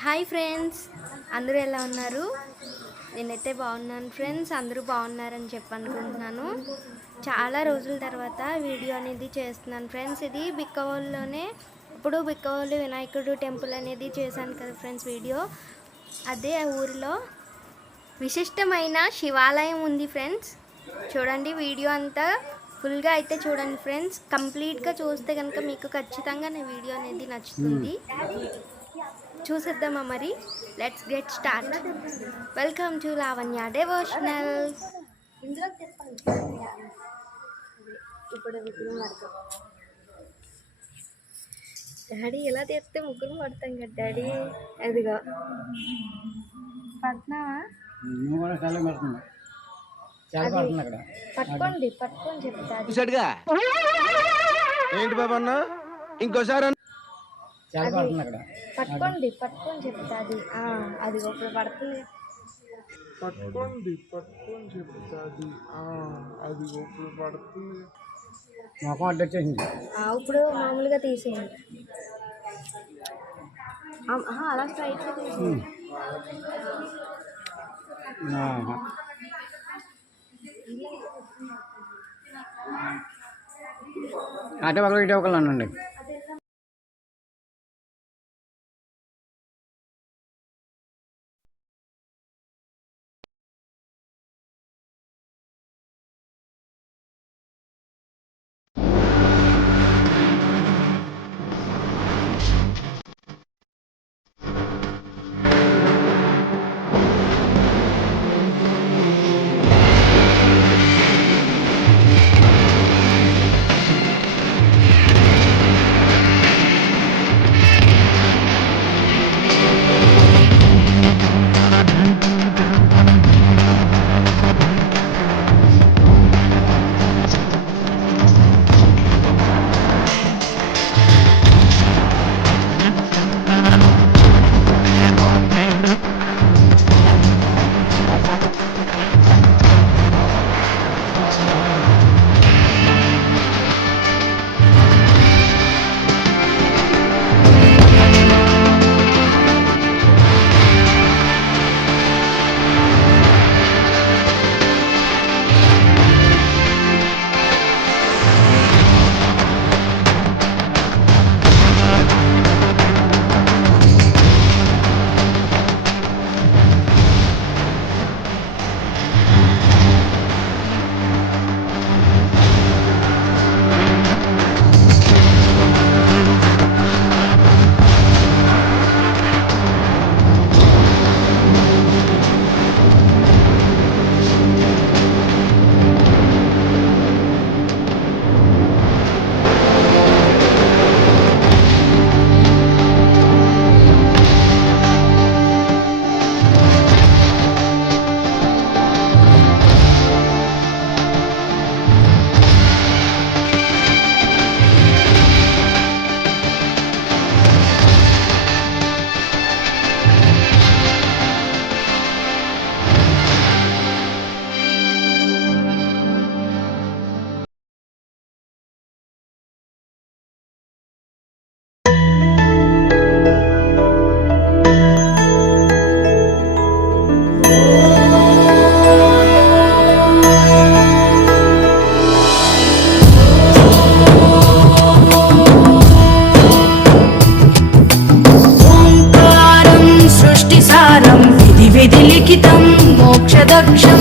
Hi friends అందరూ ఎలా ఉన్నారు? నేనైతే బాగున్నాను ఫ్రెండ్స్ అందరూ బాగున్నారని చెప్పనుకుంటున్నాను. చాలా రోజుల తర్వాత వీడియో అనేది చేస్తున్నాను ఫ్రెండ్స్. ఇది బిక్కవోల్లోనే ఇప్పుడు బిక్కవోలు వినాయకుడు టెంపుల్ అనేది చేశాను కదా ఫ్రెండ్స్ వీడియో. అదే ఆ ఊరిలో విశిష్టమైన శివాలయం ఉంది ఫ్రెండ్స్. చూడండి వీడియో అంతా ఫుల్గా అయితే చూడండి ఫ్రెండ్స్. కంప్లీట్గా చూస్తే కనుక మీకు ఖచ్చితంగా నా వీడియో అనేది నచ్చుతుంది. చూసేద్దామా మరి? Let's get start welcome to Lavanya devotional ఇప్పుడు డాడీ ఎలా తెస్తే ముగ్గురు పడతాం కదా డాడీ? అదిగో. పడుతున్నావా నువ్వు కూడా చాలా పడుతుంది చాలా పడుతుంది అక్కడ. పట్టుకోండి పట్టుకొని చెప్తా ఏంటి బాబు అన్న? ఇంకోసారి పట్టుకోండి పట్టుకొని చెప్తా అది. ఇప్పుడు పడుతుంది. పట్టుకోండి పట్టుకొని చెప్తాది ఆ, అది ఇప్పుడు పడుతుంది. మొఖం అడ్డు వచ్చేసింది ఆ, ఇప్పుడు మామూలుగా తీసేయండి. అలా స్ట్రైట్గా తీసేయండి. అటే ఒకరు ఇటే ఒకరు అనండి విధి లిఖితం మోక్షదక్షం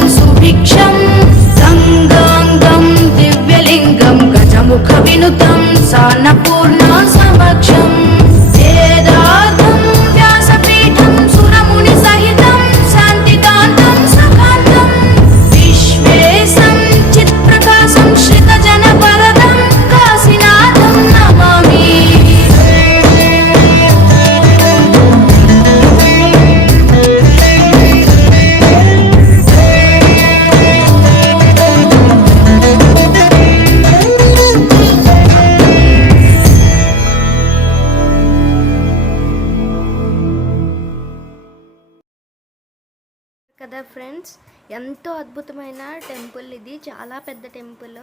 ఫ్రెండ్స్ ఎంతో అద్భుతమైన టెంపుల్ ఇది. చాలా పెద్ద టెంపుల్.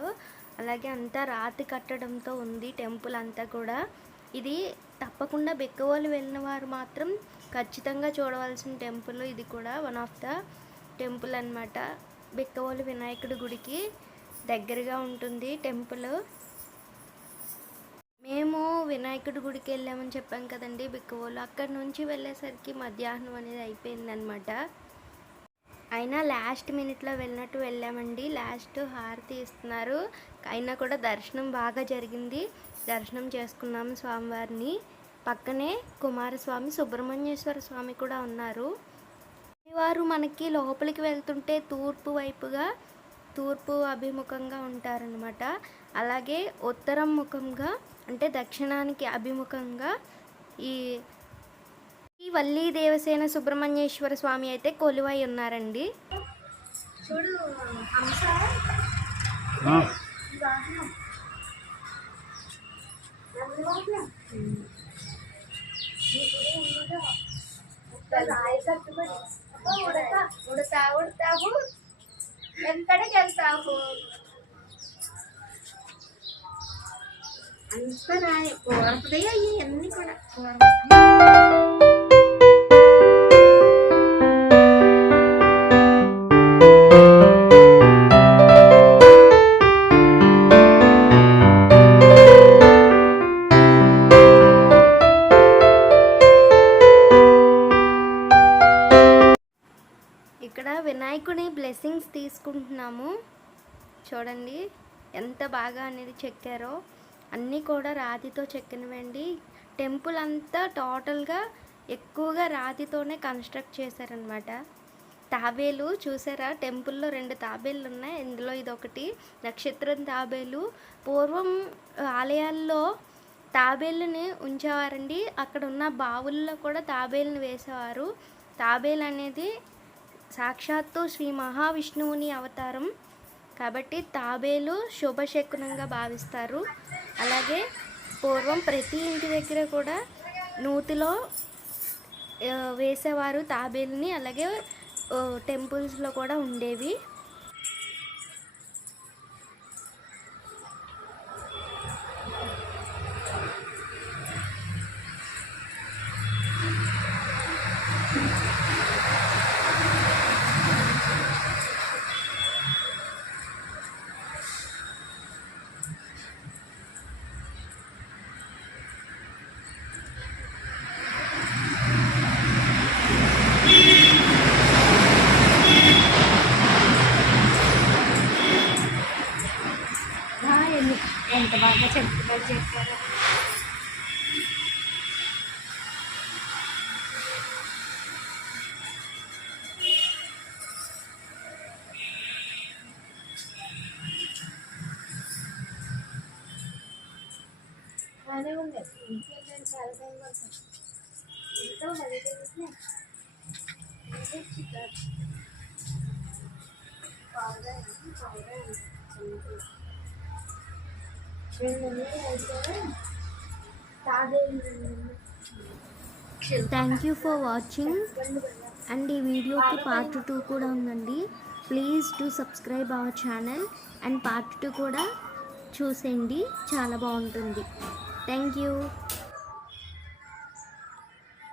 అలాగే అంతా రాతి కట్టడంతో ఉంది టెంపుల్ అంతా కూడా. ఇది తప్పకుండా బెక్కవోలు వెళ్ళిన వారు మాత్రం ఖచ్చితంగా చూడవలసిన టెంపుల్. ఇది కూడా వన్ ఆఫ్ ద టెంపుల్ అన్నమాట. బెక్కవోలు వినాయకుడి గుడికి దగ్గరగా ఉంటుంది టెంపుల్. మేము వినాయకుడి గుడికి వెళ్ళామని చెప్పాం కదండి బిక్కవోలు. అక్కడ నుంచి వెళ్ళేసరికి మధ్యాహ్నం అనేది అయిపోయిందనమాట అయినా లాస్ట్ మినిట్లో వెళ్ళినట్టు వెళ్ళామండి. లాస్ట్ హారతి ఇస్తున్నారు. అయినా కూడా దర్శనం బాగా జరిగింది. దర్శనం చేసుకున్నాము స్వామివారిని. పక్కనే కుమారస్వామి సుబ్రహ్మణ్యేశ్వర స్వామి కూడా ఉన్నారు. వారు మనకి లోపలికి వెళ్తుంటే తూర్పు వైపుగా తూర్పు అభిముఖంగా ఉంటారనమాట అలాగే ఉత్తరం ముఖంగా అంటే దక్షిణానికి అభిముఖంగా ఈ ఈ వల్లీ దేవసేన సుబ్రహ్మణ్యేశ్వర స్వామి అయితే కొలువై ఉన్నారండి ఎక్కడికి వెళ్తావు అంత రాయి కోరపదే అయ్యి అన్ని కూడా ఇక్కడ వినాయకుని బ్లెస్సింగ్స్ తీసుకుంటున్నాము. చూడండి ఎంత బాగా అనేది చెక్కారో. అన్నీ కూడా రాతితో చెక్కినవండి. టెంపుల్ అంతా టోటల్గా ఎక్కువగా రాతితోనే కన్స్ట్రక్ట్ చేశారనమాట తాబేలు చూసారా? టెంపుల్లో రెండు తాబేళ్ళు ఉన్నాయి. ఇందులో ఇదొకటి నక్షత్రం తాబేలు. పూర్వం ఆలయాల్లో తాబేళ్ళని ఉంచేవారండి. అక్కడ ఉన్న బావుల్లో కూడా తాబేళ్ళని వేసేవారు. తాబేలు అనేది సాక్షాత్తు శ్రీ మహావిష్ణువుని అవతారం కాబట్టి తాబేలు శుభశకునంగా భావిస్తారు. అలాగే పూర్వం ప్రతి ఇంటి దగ్గర కూడా నూతిలో వేసేవారు తాబేలుని. అలాగే టెంపుల్స్లో కూడా ఉండేవి. చెప్పారు బాగానే ఉంది ఇంకేంటంటే చాలా టైం పడుతుంది. ఇంకా హెల్త్ తెలుసులే powder powder thank you for watching and ఈ వీడియోకి పార్ట్ టూ కూడా ఉందండి. Please to subscribe our channel and part two కూడా చూసేయండి. చాలా బాగుంటుంది. Thank you